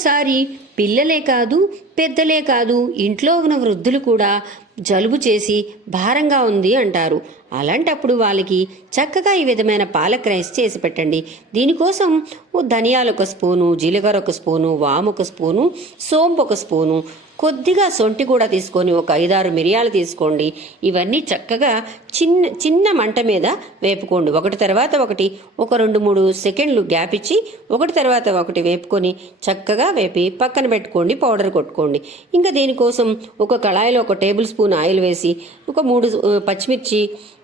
ఒక్కొక్కసారి పిల్లలే కాదు పెద్దలే కాదు ఇంట్లో ఉన్న వృద్ధులు కూడా జలుబు చేసి భారంగా ఉంది అంటారు. అలాంటప్పుడు వాళ్ళకి చక్కగా ఈ విధమైన పాలక్ రైస్ చేసి పెట్టండి. దీనికోసం ఓ ధనియాలు ఒక స్పూను జీలకర్ర ఒక స్పూను వాము ఒక స్పూను సోంపు ఒక స్పూను కొద్దిగా సొంటి కూడా తీసుకొని ఒక ఐదారు మిరియాలు తీసుకోండి. ఇవన్నీ చక్కగా చిన్న చిన్న మంట మీద వేపుకోండి. ఒకటి తర్వాత ఒకటి ఒక రెండు మూడు సెకండ్లు గ్యాప్ ఇచ్చి ఒకటి తర్వాత ఒకటి వేపుకొని చక్కగా వేపి పక్కన పెట్టుకోండి పౌడర్ కొట్టుకోండి. ఇంకా దీనికోసం ఒక కళాయిలో ఒక టేబుల్ స్పూన్ ఆయిల్ వేసి ఒక మూడు పచ్చిమిర్చి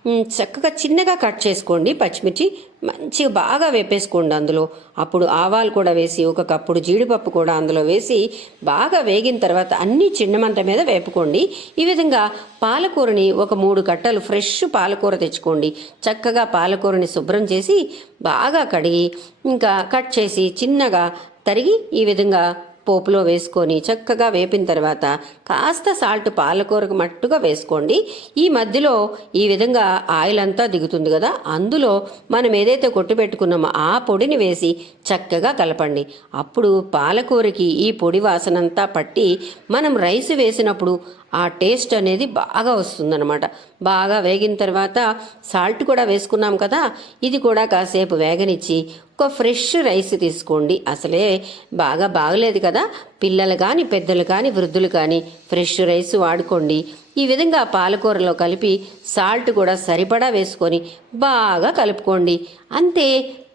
చక్కగా చిన్నగా కట్ చేసుకోండి పచ్చిమిర్చి. మంచిగా బాగా వేపేసుకోండి అందులో. అప్పుడు ఆవాలు కూడా వేసి ఒక కప్పుడు జీడిపప్పు కూడా అందులో వేసి బాగా వేగిన తర్వాత అన్నీ చిన్న మంట మీద వేపుకోండి. ఈ విధంగా పాలకూరని ఒక మూడు కట్టలు ఫ్రెష్ పాలకూర తెచ్చుకోండి. చక్కగా పాలకూరని శుభ్రం చేసి బాగా కడిగి ఇంకా కట్ చేసి చిన్నగా తరిగి ఈ విధంగా పోపులో వేసుకొని చక్కగా వేపిన తర్వాత కాస్త సాల్ట్ పాలకూరకు మట్టుగా వేసుకోండి. ఈ మధ్యలో ఈ విధంగా ఆయిల్ అంతా దిగుతుంది కదా అందులో మనం ఏదైతే కొట్టు పెట్టుకున్నామో ఆ పొడిని వేసి చక్కగా కలపండి. అప్పుడు పాలకూరకి ఈ పొడి వాసనంతా పట్టి మనం రైస్ వేసినప్పుడు ఆ టేస్ట్ అనేది బాగా వస్తుందన్నమాట. బాగా వేగిన తర్వాత సాల్ట్ కూడా వేసుకున్నాం కదా ఇది కూడా కాసేపు వేగనిచ్చి ఒక ఫ్రెష్ రైస్ తీసుకోండి. అసలే బాగా బాగలేదు కదా పిల్లలు కానీ పెద్దలు కానీ వృద్ధులు కానీ ఫ్రెష్ రైస్ వాడుకోండి. ఈ విధంగా పాలకూరలో కలిపి సాల్ట్ కూడా సరిపడా వేసుకొని బాగా కలుపుకోండి. అంతే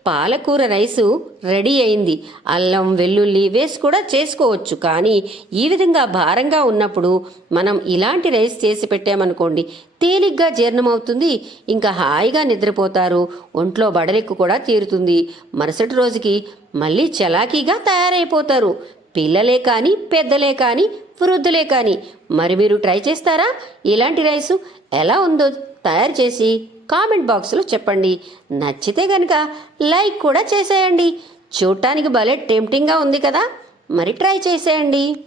పాలకూర రైసు రెడీ అయింది. అల్లం వెల్లుల్లి వేసి కూడా చేసుకోవచ్చు. కానీ ఈ విధంగా భారంగా ఉన్నప్పుడు మనం ఇలాంటి రైస్ చేసి పెట్టామనుకోండి తేలిగ్గా జీర్ణమవుతుంది. ఇంకా హాయిగా నిద్రపోతారు. ఒంట్లో బడలెక్కు కూడా తీరుతుంది. మరుసటి రోజుకి మళ్ళీ చలాకీగా తయారైపోతారు. పిల్లలే కానీ పెద్దలే కానీ వృద్ధులే కానీ. మరి మీరు ట్రై చేస్తారా? ఇలాంటి రైసు ఎలా ఉందో తయారు చేసి కామెంట్ బాక్స్లో చెప్పండి. నచ్చితే కనుక లైక్ కూడా చేసేయండి. చూడటానికి భలే టెంప్టింగ్గా ఉంది కదా. మరి ట్రై చేసేయండి.